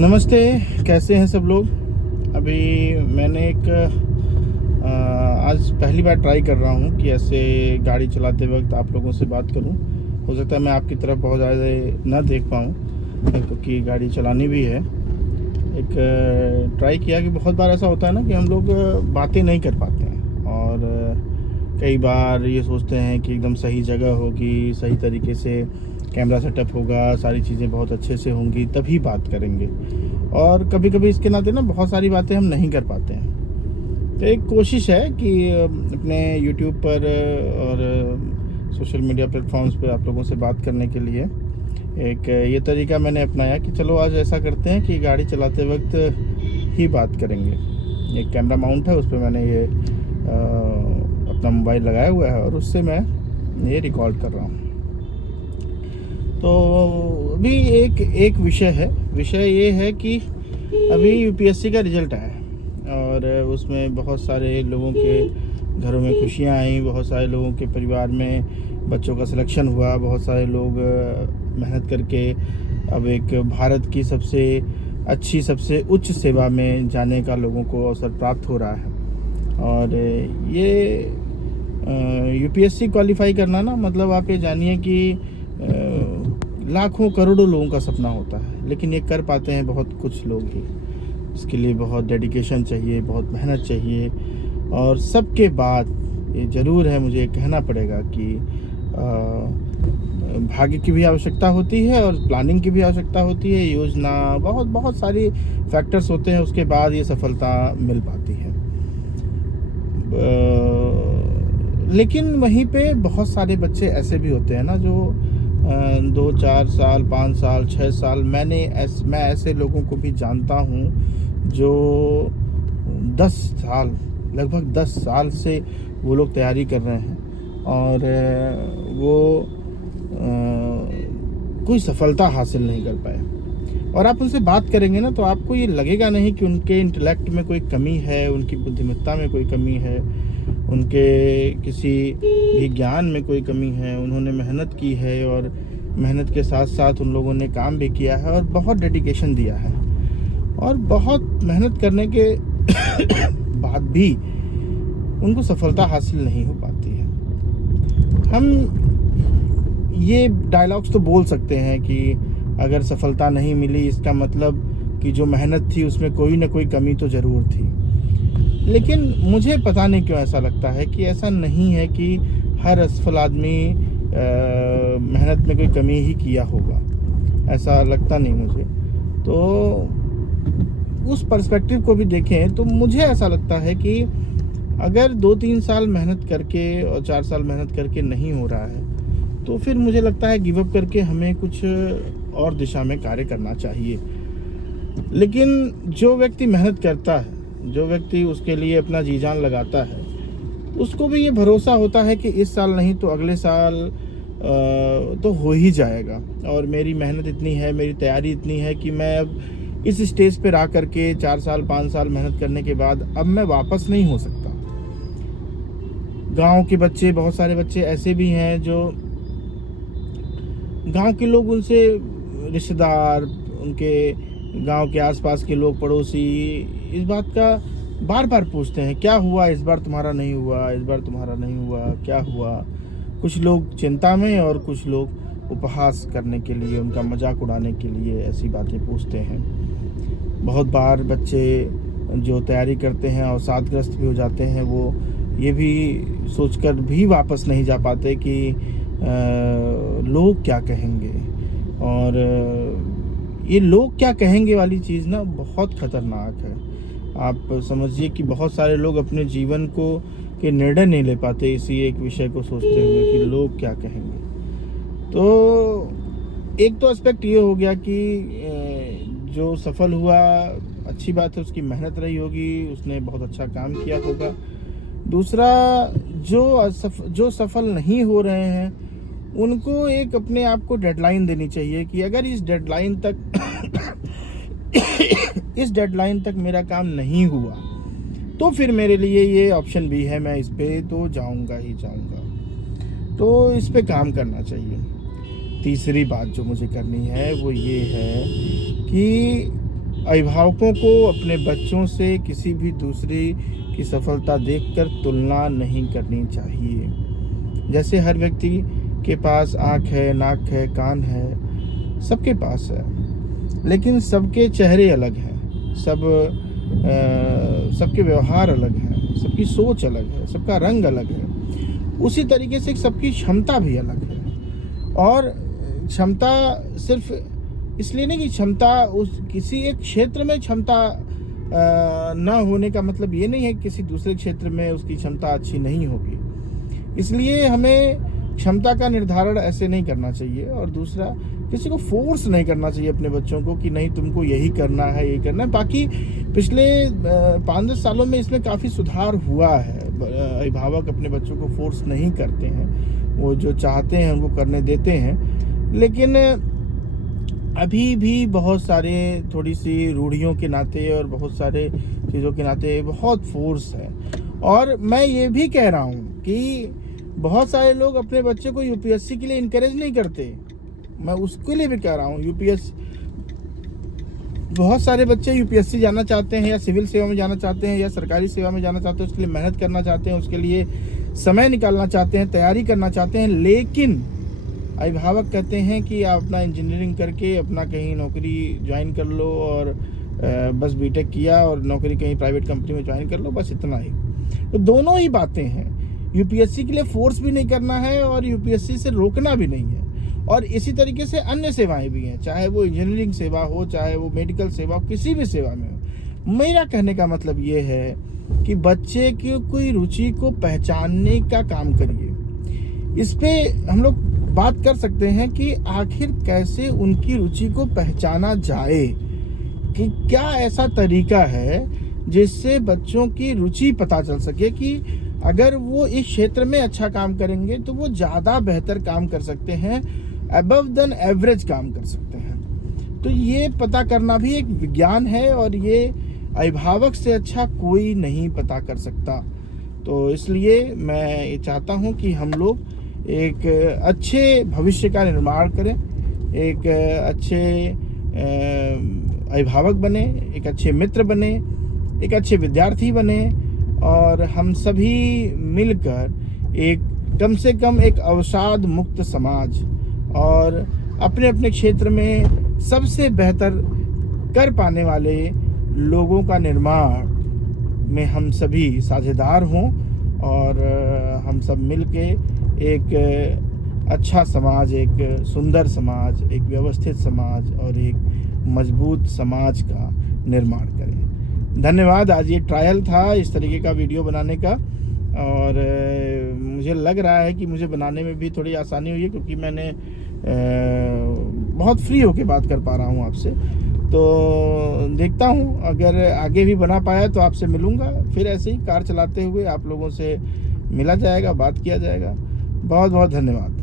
नमस्ते। कैसे हैं सब लोग। अभी मैंने एक आज पहली बार ट्राई कर रहा हूँ कि ऐसे गाड़ी चलाते वक्त आप लोगों से बात करूँ। हो सकता है मैं आपकी तरफ बहुत ज़्यादा ना देख पाऊँ क्योंकि गाड़ी चलानी भी है। एक ट्राई किया कि बहुत बार ऐसा होता है ना कि हम लोग बातें नहीं कर पाते हैं और कई बार ये सोचते हैं कि एकदम सही जगह होगी, सही तरीके से कैमरा सेटअप होगा, सारी चीज़ें बहुत अच्छे से होंगी तभी बात करेंगे। और कभी-कभी इसके नाते ना बहुत सारी बातें हम नहीं कर पाते हैं। तो एक कोशिश है कि अपने यूट्यूब पर और सोशल मीडिया प्लेटफ़ॉर्म्स पे आप लोगों से बात करने के लिए एक ये तरीका मैंने अपनाया कि चलो आज ऐसा करते हैं कि गाड़ी चलाते वक्त ही बात करेंगे। एक कैमरा माउंट है, उस पे मैंने ये अपना मोबाइल लगाया हुआ है और उससे मैं ये रिकॉर्ड कर रहा हूँ। तो अभी एक विषय ये है कि अभी यूपीएससी का रिज़ल्ट आया है और उसमें बहुत सारे लोगों के घरों में खुशियाँ आईं, बहुत सारे लोगों के परिवार में बच्चों का सिलेक्शन हुआ, बहुत सारे लोग मेहनत करके अब एक भारत की सबसे अच्छी, सबसे उच्च सेवा में जाने का लोगों को अवसर प्राप्त हो रहा है। और ये यूपीएससी क्वालिफ़ाई करना ना मतलब आप ये जानिए कि लाखों करोड़ों लोगों का सपना होता है, लेकिन ये कर पाते हैं बहुत कुछ लोग ही। इसके लिए बहुत डेडिकेशन चाहिए, बहुत मेहनत चाहिए और सबके बाद ये ज़रूर है, मुझे कहना पड़ेगा कि भाग्य की भी आवश्यकता होती है और प्लानिंग की भी आवश्यकता होती है, योजना, बहुत बहुत सारी फैक्टर्स होते हैं, उसके बाद ये सफलता मिल पाती है। लेकिन वहीं पे बहुत सारे बच्चे ऐसे भी होते हैं ना जो 2-4 साल, 5 साल, 6 साल मैं ऐसे लोगों को भी जानता हूँ जो 10 साल, लगभग 10 साल से वो लोग तैयारी कर रहे हैं और वो कोई सफलता हासिल नहीं कर पाए। और आप उनसे बात करेंगे ना तो आपको ये लगेगा नहीं कि उनके इंटेलेक्ट में कोई कमी है, उनकी बुद्धिमत्ता में कोई कमी है, उनके किसी भी ज्ञान में कोई कमी है। उन्होंने मेहनत की है और मेहनत के साथ-साथ उन लोगों ने काम भी किया है और बहुत डेडिकेशन दिया है और बहुत मेहनत करने के बाद भी उनको सफलता हासिल नहीं हो पाती है। हम ये डायलॉग्स तो बोल सकते हैं कि अगर सफलता नहीं मिली इसका मतलब कि जो मेहनत थी उसमें कोई ना कोई कमी तो ज़रूर थी। लेकिन मुझे पता नहीं क्यों ऐसा लगता है कि ऐसा नहीं है कि हर असफल आदमी मेहनत में कोई कमी ही किया होगा, ऐसा लगता नहीं मुझे। तो उस पर्सपेक्टिव को भी देखें तो मुझे ऐसा लगता है कि अगर 2-3 साल मेहनत करके और 4 साल मेहनत करके नहीं हो रहा है तो फिर मुझे लगता है गिव अप करके हमें कुछ और दिशा में कार्य करना चाहिए। लेकिन जो व्यक्ति मेहनत करता है, जो व्यक्ति उसके लिए अपना जी जान लगाता है, उसको भी ये भरोसा होता है कि इस साल नहीं तो अगले साल तो हो ही जाएगा और मेरी मेहनत इतनी है, मेरी तैयारी इतनी है कि मैं अब इस स्टेज पे रह करके 4 साल 5 साल मेहनत करने के बाद अब मैं वापस नहीं हो सकता। गाँव के बच्चे, बहुत सारे बच्चे ऐसे भी हैं जो गाँव के लोग उनसे रिश्तेदार, उनके गांव के आसपास के लोग, पड़ोसी इस बात का बार-बार पूछते हैं, क्या हुआ इस बार तुम्हारा नहीं हुआ, इस बार तुम्हारा नहीं हुआ, क्या हुआ? कुछ लोग चिंता में और कुछ लोग उपहास करने के लिए, उनका मजाक उड़ाने के लिए ऐसी बातें पूछते हैं। बहुत बार बच्चे जो तैयारी करते हैं और सादग्रस्त भी हो जाते हैं, वो ये भी सोचकर भी वापस नहीं जा पाते कि लोग क्या कहेंगे। और ये लोग क्या कहेंगे वाली चीज़ ना बहुत ख़तरनाक है। आप समझिए कि बहुत सारे लोग अपने जीवन को के निर्णय नहीं ले पाते इसी एक विषय को सोचते हुए कि लोग क्या कहेंगे। तो एक तो एस्पेक्ट ये हो गया कि जो सफल हुआ अच्छी बात है, उसकी मेहनत रही होगी, उसने बहुत अच्छा काम किया होगा। दूसरा जो सफल नहीं हो रहे हैं उनको एक अपने आप को डेडलाइन देनी चाहिए कि अगर इस डेडलाइन तक मेरा काम नहीं हुआ तो फिर मेरे लिए ये ऑप्शन भी है, मैं इस पे तो जाऊंगा ही जाऊंगा। तो इस पे काम करना चाहिए। तीसरी बात जो मुझे करनी है वो ये है कि अभिभावकों को अपने बच्चों से किसी भी दूसरे की सफलता देखकर तुलना नहीं करनी चाहिए। जैसे हर व्यक्ति के पास आँख है, नाक है, कान है, सबके पास है, लेकिन सबके चेहरे अलग हैं, सबके व्यवहार अलग हैं, सबकी सोच अलग है, सबका रंग अलग है। उसी तरीके से सबकी क्षमता भी अलग है। और क्षमता सिर्फ इसलिए नहीं कि क्षमता उस किसी एक क्षेत्र में क्षमता ना होने का मतलब ये नहीं है कि किसी दूसरे क्षेत्र में उसकी क्षमता अच्छी नहीं होगी। इसलिए हमें क्षमता का निर्धारण ऐसे नहीं करना चाहिए। और दूसरा, किसी को फोर्स नहीं करना चाहिए अपने बच्चों को कि नहीं तुमको यही करना है, यही करना है। बाकी पिछले 5-10 सालों में इसमें काफ़ी सुधार हुआ है। अभिभावक अपने बच्चों को फोर्स नहीं करते हैं, वो जो चाहते हैं उनको करने देते हैं। लेकिन अभी भी बहुत सारे थोड़ी सी रूढ़ियों के नाते और बहुत सारे चीज़ों के नाते बहुत फोर्स है। और मैं ये भी कह रहा हूँ कि बहुत सारे लोग अपने बच्चे को यूपीएससी के लिए इनकरेज नहीं करते। मैं उसके लिए भी कह रहा हूँ, बहुत सारे बच्चे यूपीएससी जाना चाहते हैं या सिविल सेवा में जाना चाहते हैं या सरकारी सेवा में जाना चाहते हैं, उसके लिए मेहनत करना चाहते हैं, उसके लिए समय निकालना चाहते हैं, तैयारी करना चाहते हैं। लेकिन अभिभावक कहते हैं कि आप अपना इंजीनियरिंग करके अपना कहीं नौकरी ज्वाइन कर लो और बस बीटेक किया और नौकरी कहीं प्राइवेट कंपनी में ज्वाइन कर लो, बस इतना ही। तो दोनों ही बातें हैं। यूपीएससी के लिए फोर्स भी नहीं करना है और यूपीएससी से रोकना भी नहीं है। और इसी तरीके से अन्य सेवाएं भी हैं, चाहे वो इंजीनियरिंग सेवा हो, चाहे वो मेडिकल सेवा हो, किसी भी सेवा में हो। मेरा कहने का मतलब ये है कि बच्चे की कोई रुचि को पहचानने का काम करिए। इस पे हम लोग बात कर सकते हैं कि आखिर कैसे उनकी रुचि को पहचाना जाए, कि क्या ऐसा तरीका है जिससे बच्चों की रुचि पता चल सके कि अगर वो इस क्षेत्र में अच्छा काम करेंगे तो वो ज़्यादा बेहतर काम कर सकते हैं, अबव देन एवरेज काम कर सकते हैं। तो ये पता करना भी एक विज्ञान है और ये अभिभावक से अच्छा कोई नहीं पता कर सकता। तो इसलिए मैं ये चाहता हूँ कि हम लोग एक अच्छे भविष्य का निर्माण करें, एक अच्छे अभिभावक बने, एक अच्छे मित्र बने, एक अच्छे विद्यार्थी बने और हम सभी मिलकर एक कम से कम एक अवसाद मुक्त समाज और अपने अपने क्षेत्र में सबसे बेहतर कर पाने वाले लोगों का निर्माण में हम सभी साझेदार हों और हम सब मिलके एक अच्छा समाज, एक सुंदर समाज, एक व्यवस्थित समाज और एक मजबूत समाज का निर्माण करें। धन्यवाद। आज ये ट्रायल था इस तरीके का वीडियो बनाने का और मुझे लग रहा है कि मुझे बनाने में भी थोड़ी आसानी हुई है, क्योंकि मैंने बहुत फ्री होके बात कर पा रहा हूँ आपसे। तो देखता हूँ अगर आगे भी बना पाया तो आपसे मिलूँगा, फिर ऐसे ही कार चलाते हुए आप लोगों से मिला जाएगा, बात किया जाएगा। बहुत बहुत धन्यवाद।